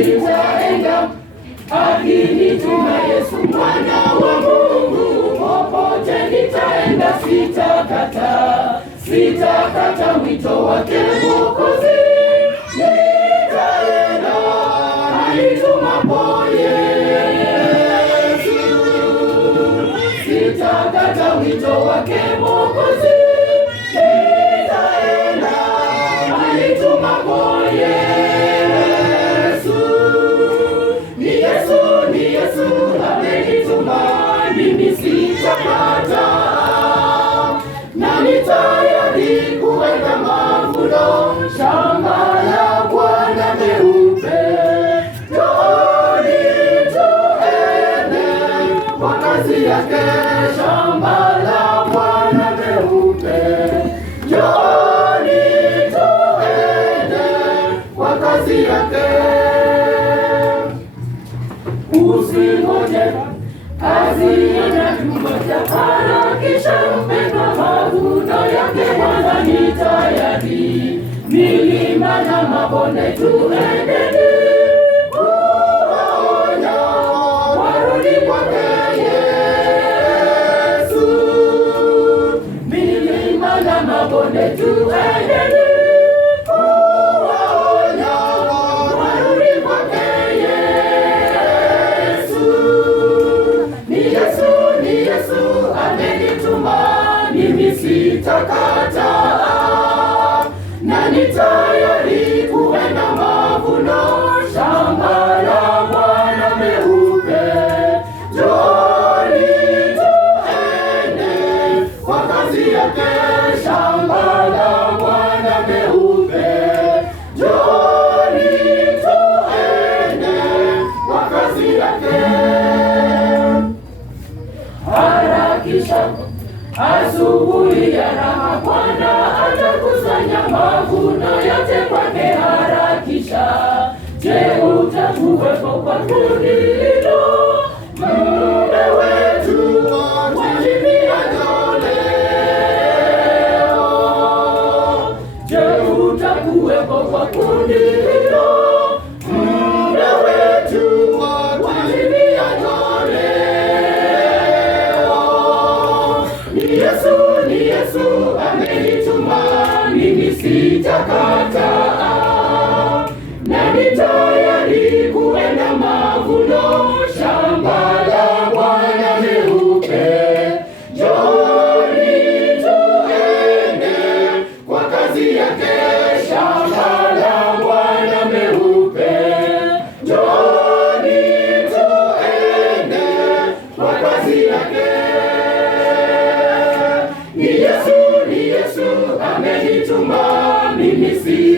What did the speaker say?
Nitaenda akinituma Yesu mwana wa Mungu, popote nitaenda, sitakata wito wake Mwokozi. Nitaenda anitumapo Yesu, sitakata wito wake Mwokozi. Nitaenda anitumapo Yesu amenituma, mimi sitakata, na nitayari kuenda mavuno, shamba la Bwana meupe. Njooni tuende kwa kazi yake, shamba la Bwana meupe. Njooni tuende kwa kazi yake. Usingoje kazi inakungoja, harakisha mpendwa, mavuno yake Bwana ni tayari. Milima na mabonde tuendeni kuwaonya, warudi kwake Yesu. Milima na mabonde tuendeni kuwaonya, warudi kwake Yesu amenituma, mimi sitakata, na nitayari kuenda mavuno, shamba la Bwana meupe. Njooni tuende kwa kazi yake, shamba la Bwana meupe. Njooni tuende kwa kazi yake. Harakisha asubuhi ya raha, Bwana atakusanya mavuno yote kwake. Harakisha, je, utakuwepo kwa kundi hilo? Muda wetu watimia leo. Je, utakuwepo kwa kundi hilo? Muda wetu watimia Ni Yesu amenituma, mimi sitakata, na nitayari kuenda mavuno, shamba la Bwana meupe. Njooni tuende kwa kazi yake, shamba la Bwana meupe. Njooni tuende kwa kazi yake. Ni Yesu amenituma, mimi si